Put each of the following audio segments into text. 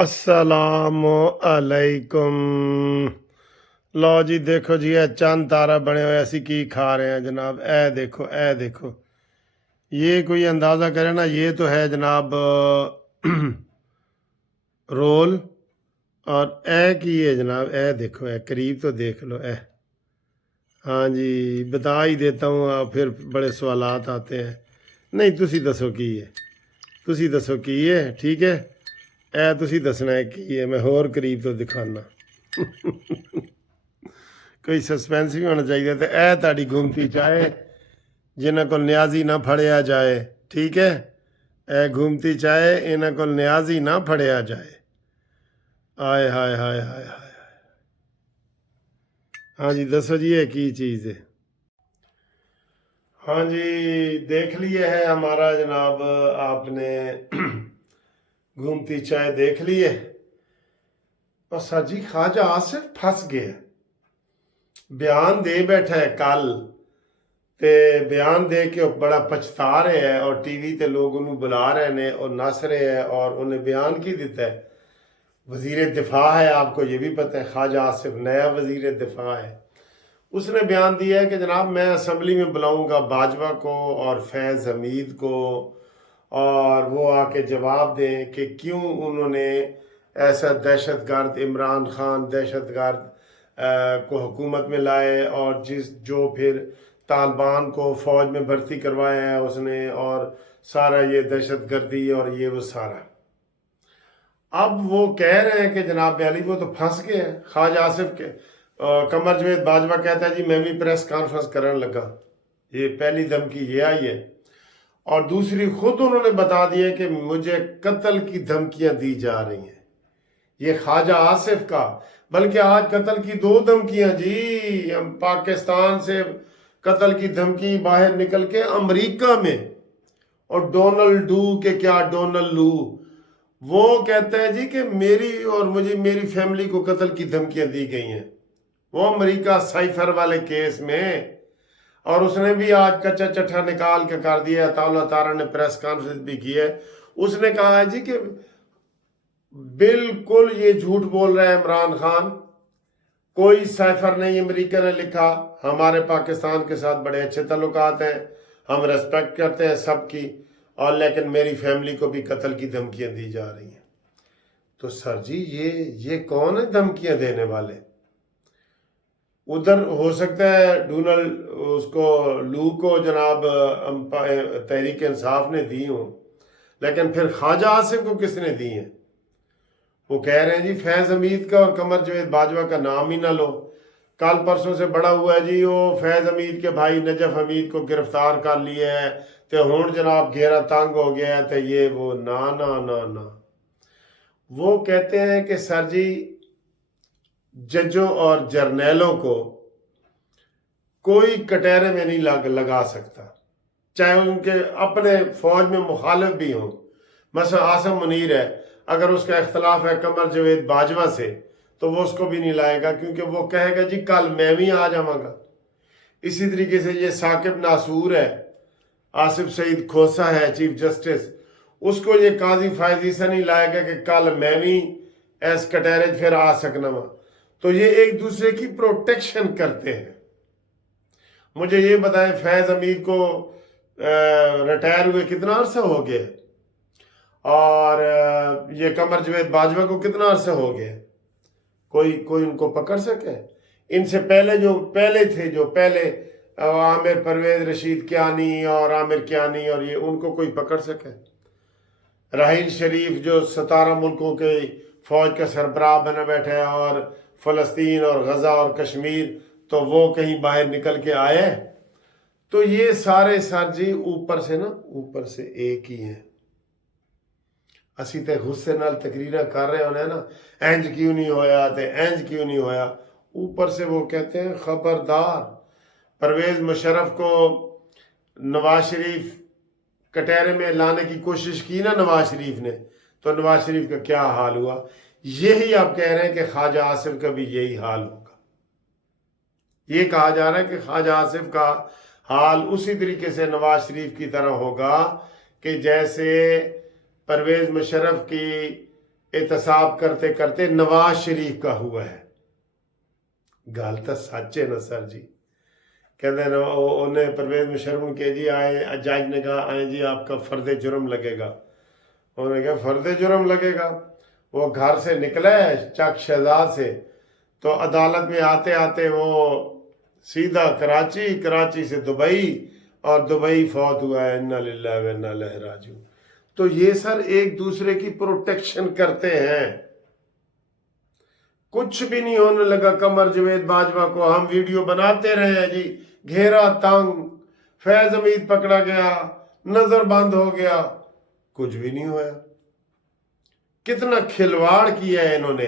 अस्सलाम अलैकुम। लो जी देखो जी, ये चंद तारा बने हुए असी की खा रहे हैं जनाब। ए देखो, ए देखो, ये कोई अंदाज़ा करे ना, ये तो है जनाब रोल। और ए की है जनाब, ए देखो, ए करीब तो देख लो ए। हाँ जी, बता ही देता हूँ, आप फिर बड़े सवालात आते हैं। नहीं, तुसी दसो की है, तुसी दसो की है, ठीक है। ए तुसी दसना है की है, मैं होर करीब तो दिखाना। कोई सस्पेंस भी होना चाहिए। तो ए ताड़ी घूमती चाहे जिन्हों को न्याजी ना फड़िया जाए, ठीक है। ए घूमती चाहे इन्हों को न्याजी ना फड़िया जाए। आय हाय हाय हाय हाय। हाँ जी दसो जी, ये की चीज़ है। हाँ जी, देख लिए है हमारा जनाब आपने घूमती चाय देख लिए। और सर जी ख्वाजा आसिफ फंस गया, बयान दे बैठा है कल, ते बयान दे के बड़ा पछता रहे है और टीवी ते लोग उन्हें बुला रहे ने और नस रहे हैं और उन्हें बयान की दिता है। वजीर दिफा है, आपको ये भी पता है, ख्वाजा आसिफ नया वजीर दिफा है। उसने बयान दिया है कि जनाब मैं असम्बली में बुलाऊंगा बाजवा को और फैज़ हमीद को, और वो आके जवाब दें कि क्यों उन्होंने ऐसा दहशतगर्द इमरान खान दहशतगर्द को हुकूमत में लाए, और जो फिर तालिबान को फ़ौज में भर्ती करवाया है उसने, और सारा ये दहशतगर्दी और ये वो सारा। अब वो कह रहे हैं कि जनाब बयाली वो तो फंस गए हैं। ख्वाजा आसिफ के कमर जवेद बाजवा कहता है जी मैं भी प्रेस कॉन्फ्रेंस करने लगा। ये पहली धमकी ये आई है। और दूसरी खुद उन्होंने बता दिया कि मुझे कत्ल की धमकियां दी जा रही हैं। ये ख्वाजा आसिफ का, बल्कि आज कत्ल की 2 धमकियां जी। हम पाकिस्तान से कत्ल की धमकी बाहर निकल के अमेरिका में, और डोनाल्ड डू के क्या डोनाल्ड लू, वो कहता है जी कि मेरी और मुझे मेरी फैमिली को कत्ल की धमकियां दी गई हैं, वो अमेरिका साइफर वाले केस में। और उसने भी आज कच्चा चट्ठा निकाल के कर दिया। अताउल्लाह तारा ने प्रेस कॉन्फ्रेंस भी की है। उसने कहा है जी कि बिल्कुल ये झूठ बोल रहा है इमरान खान, कोई साइफर नहीं अमेरिका ने लिखा। हमारे पाकिस्तान के साथ बड़े अच्छे ताल्लुकात हैं, हम रेस्पेक्ट करते हैं सबकी, और लेकिन मेरी फैमिली को भी कत्ल की धमकियां दी जा रही हैं। तो सर जी ये कौन है धमकियां देने वाले? उधर हो सकता है डोनाल्ड उसको लू को जनाब तहरीक इंसाफ ने दी हो, लेकिन फिर ख्वाजा आसिफ को किसने दी है? वो कह रहे हैं जी फैज़ हमीद का और कमर जवेद बाजवा का नाम ही ना लो। कल परसों से बड़ा हुआ है जी, वो फैज़ हमीद के भाई नजफ हमीद को गिरफ्तार कर लिया है, तो हुण जनाब घेरा तंग हो गया है, तो ये वो ना ना ना ना। वो कहते हैं कि सर जी जजों और जर्नैलों को कोई कटहरे में नहीं लगा सकता, चाहे उनके अपने फौज में मुखालिफ भी हों। मसला आसम मुनीर है, अगर उसका इख्तलाफ है कमर जवेद बाजवा से, तो वो उसको भी नहीं लाएगा, क्योंकि वो कहेगा जी कल मैं भी आ जाऊंगा। इसी तरीके से ये साकिब नासूर है, आसिफ सईद खोसा है चीफ जस्टिस, उसको ये काजी फायजी से नहीं लाएगा कि कल मैं भी एस कटहरे फिर आ सकना वहां। तो ये एक दूसरे की प्रोटेक्शन करते हैं। मुझे ये बताएं, फैज़ हमीद को रिटायर हुए कितना अरसा हो गया, और ये कमर जवेद बाजवा को कितना अरसा हो गया? कोई उनको पकड़ सके? इनसे पहले जो पहले आमिर परवेज रशीद कियानी और आमिर कियानी, और ये उनको कोई पकड़ सके? राहील शरीफ जो 17 मुल्कों के फौज का सरबराह बना बैठा है, और फ़लस्तीन और गज़ा और कश्मीर, तो वो कहीं बाहर निकल के आए? तो ये सारे सर जी ऊपर से एक ही हैं। असी तो गुस्से नाल तकरीर कर रहे होने ना, इंज क्यों नहीं होया, तो इंज क्यों नहीं होया। ऊपर से वो कहते हैं खबरदार, परवेज मुशर्रफ को नवाज शरीफ कटहरे में लाने की कोशिश की ना नवाज शरीफ ने, तो नवाज शरीफ का क्या हाल हुआ? यही आप कह रहे हैं कि ख्वाजा आसिफ का भी यही हाल होगा। ये कहा जा रहा है कि ख्वाजा आसिफ का हाल उसी तरीके से नवाज शरीफ की तरह होगा कि जैसे परवेज मुशर्रफ की एहतसाब करते करते नवाज शरीफ का हुआ है। गल तो सच है ना सर जी। कहते ना उन्हें परवेज मुशर्रफ के जी आए, जज ने कहा आए जी आपका फर्द जुर्म लगेगा। उन्होंने कहा फर्द जुर्म लगेगा। वो घर से निकला है चक शहजाद से, तो अदालत में आते आते वो सीधा कराची, कराची से दुबई, और दुबई फौत हुआ है। इन्ना लिल्लाहि व इन्ना इलैहि राजिऊन। तो ये सर एक दूसरे की प्रोटेक्शन करते हैं। कुछ भी नहीं होने लगा कमर जवेद बाजवा को, हम वीडियो बनाते रहे हैं जी, घेरा तंग, फैज हमीद पकड़ा गया, नजर बंद हो गया, कुछ भी नहीं हुआ। कितना खिलवाड़ किया है इन्होंने,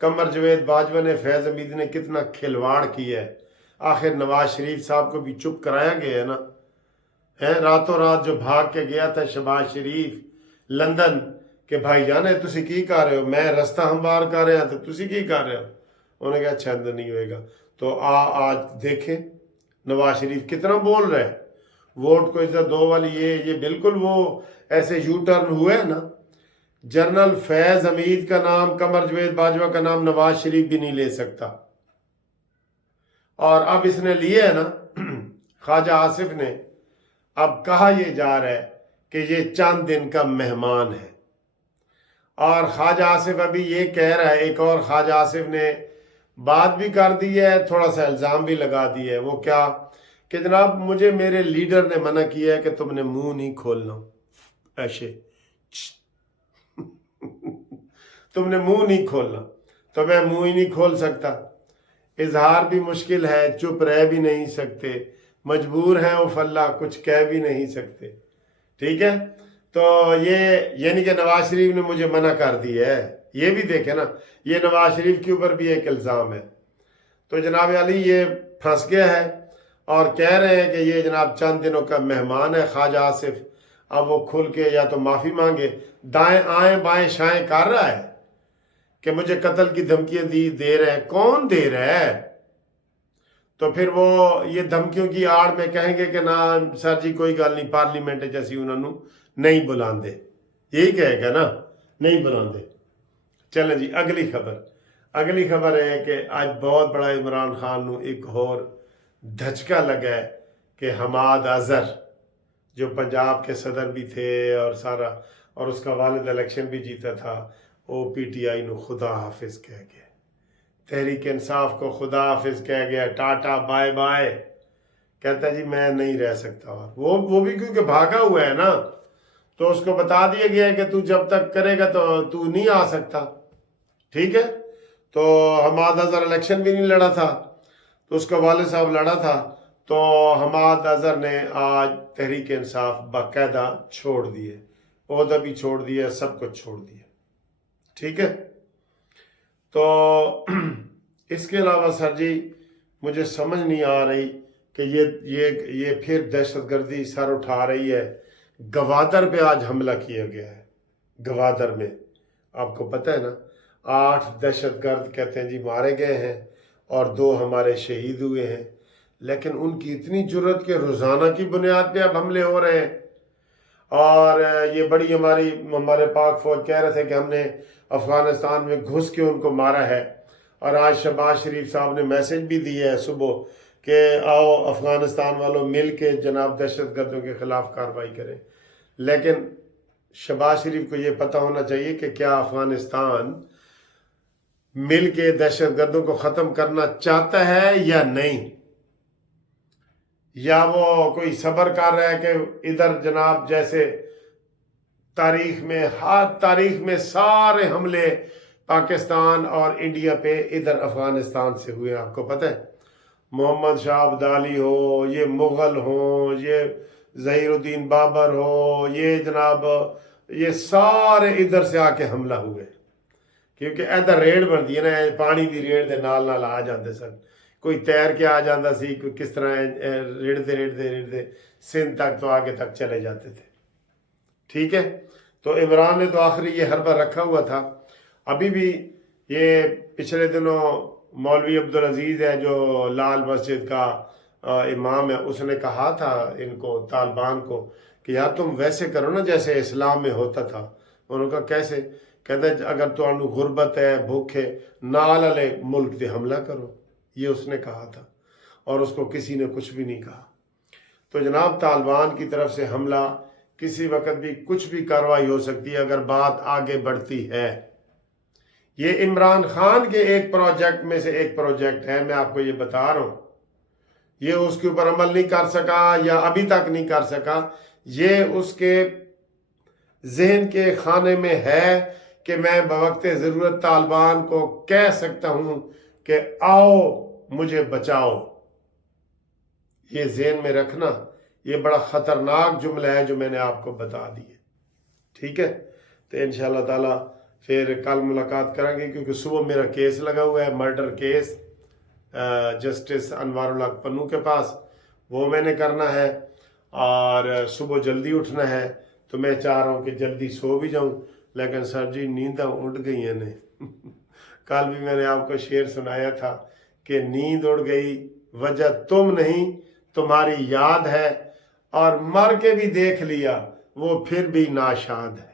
कमर जवेद बाजवा ने, फैज हमीद ने कितना खिलवाड़ किया है। आखिर नवाज शरीफ साहब को भी चुप कराया गया है ना, है रातों रात जो भाग के गया था शहबाज शरीफ लंदन कि भाई जाने तुसी की कर रहे हो, मैं रास्ता हमवार कर रहा तो तुसी की कर रहे हो। उन्होंने कहा अच्छा अंदर नहीं होएगा। तो आज देखें नवाज शरीफ कितना बोल रहा है, वोट को इज्जत दो वाली ये बिल्कुल वो ऐसे यू टर्न हुए ना। जनरल फैज हमीद का नाम, कमर जवेद बाजवा का नाम नवाज शरीफ भी नहीं ले सकता। और अब इसने लिए है ना ख्वाजा आसिफ ने, अब कहा यह जा रहा है कि ये चंद दिन का मेहमान है। और ख्वाजा आसिफ अभी ये कह रहा है, एक और ख्वाजा आसिफ ने बात भी कर दी है, थोड़ा सा इल्ज़ाम भी लगा दिया है। वो क्या कि जनाब मुझे मेरे लीडर ने मना किया है कि तुमने मुंह नहीं खोलना, ऐसे तुमने मुंह नहीं खोलना, तो मैं मुंह ही नहीं खोल सकता। इजहार भी मुश्किल है, चुप रह भी नहीं सकते, मजबूर हैं उफ अल्लाह, कुछ कह भी नहीं सकते। ठीक है, तो ये यानी कि नवाज शरीफ ने मुझे मना कर दिया है। ये भी देखे ना, ये नवाज शरीफ के ऊपर भी एक इल्ज़ाम है। तो जनाब अली ये फंस गया है और कह रहे हैं कि ये जनाब चंद दिनों का मेहमान है ख्वाजा आसिफ। अब वो खुल के या तो माफ़ी मांगे, दाएं आए बाएं शाएं कर रहा है कि मुझे कत्ल की धमकियां दे रहे हैं। कौन दे रहा है? तो फिर वो ये धमकियों की आड़ में कहेंगे कि ना सर जी कोई गल नहीं, पार्लीमेंट जैसी उन्होंने नहीं बुलाते, यही कहेगा ना, नहीं बुलाते। चलें जी अगली खबर है कि आज बहुत बड़ा इमरान खान को एक और धचका लगा है कि हमाद अजहर जो पंजाब के सदर भी थे और सारा, और उसका वालिद इलेक्शन भी जीता था, वो पीटीआई को खुदा हाफिज कह गया, तहरीक इंसाफ को खुदा हाफिज कह गया, टाटा बाय बाय। कहता है जी मैं नहीं रह सकता। और वो भी क्योंकि भागा हुआ है ना, तो उसको बता दिया गया है कि तू जब तक करेगा तो तू नहीं आ सकता। ठीक है, तो हमाद अजहर इलेक्शन भी नहीं लड़ा था, तो उसका वालिद साहब लड़ा था। तो हमाद अजहर ने आज तहरीक इंसाफ बाकायदा छोड़ दिए, ओहदा भी छोड़ दिया, सब कुछ छोड़ दिया। ठीक है, तो इसके अलावा सर जी मुझे समझ नहीं आ रही कि ये फिर दहशतगर्दी सर उठा रही है। गवादर पे आज हमला किया गया है। गवादर में आपको पता है ना, 8 दहशतगर्द कहते हैं जी मारे गए हैं और 2 हमारे शहीद हुए हैं। लेकिन उनकी इतनी जुर्रत के रोज़ाना की बुनियाद पे अब हमले हो रहे हैं। और ये बड़ी हमारे पाक फौज कह रहे थे कि हमने अफगानिस्तान में घुस के उनको मारा है। और आज शहबाज शरीफ साहब ने मैसेज भी दिया है सुबह कि आओ अफगानिस्तान वालों मिल के जनाब दहशतगर्दों के खिलाफ कार्रवाई करें। लेकिन शहबाज शरीफ को ये पता होना चाहिए कि क्या अफगानिस्तान मिल के दहशतगर्दों को ख़त्म करना चाहता है या नहीं, या वो कोई सब्र कर रहा है कि इधर जनाब जैसे तारीख में सारे हमले पाकिस्तान और इंडिया पे इधर अफगानिस्तान से हुए। आपको पता है, मोहम्मद शाह अब्दाली हो, ये मुग़ल हो, ये ज़हीरुद्दीन बाबर हो, ये जनाब ये सारे इधर से आके हमला हुए, क्योंकि इधर रेड बनती है ना, पानी की रेड के नाल आ जाते सन। कोई तैर के आ जाता सी, कोई किस तरह रेड़ते सिंध तक तो आगे तक चले जाते थे। ठीक है, तो इमरान ने तो आखिरी ये हरबा रखा हुआ था। अभी भी ये पिछले दिनों मौलवी अब्दुल अजीज़ है जो लाल मस्जिद का इमाम है, उसने कहा था इनको तालिबान को कि यार तुम वैसे करो ना जैसे इस्लाम में होता था। उन्होंने कहा कैसे? कहते अगर तुहानू गुरबत है, भूख है, नाल वाले मुल्क पे हमला करो, ये उसने कहा था और उसको किसी ने कुछ भी नहीं कहा। तो जनाब तालिबान की तरफ से हमला किसी वक्त भी कुछ भी कार्रवाई हो सकती है अगर बात आगे बढ़ती है। ये इमरान खान के एक प्रोजेक्ट में से एक प्रोजेक्ट है, मैं आपको ये बता रहा हूँ। ये उसके ऊपर अमल नहीं कर सका या अभी तक नहीं कर सका, ये उसके जहन के खाने में है कि मैं बवक्त ज़रूरत तालिबान को कह सकता हूँ कि आओ मुझे बचाओ। ये जहन में रखना, ये बड़ा ख़तरनाक जुमला है जो मैंने आपको बता दिया, ठीक है। तो इंशाअल्लाह ताला फिर कल मुलाकात करेंगे, क्योंकि सुबह मेरा केस लगा हुआ है, मर्डर केस जस्टिस अनवारुल हक पन्नू के पास, वो मैंने करना है और सुबह जल्दी उठना है। तो मैं चाह रहा हूँ कि जल्दी सो भी जाऊँ, लेकिन सर जी नींद उड़ गई है ने कल भी मैंने आपको शेर सुनाया था कि नींद उड़ गई, वजह तुम नहीं तुम्हारी याद है, और मर के भी देख लिया वो फिर भी नाशाद है।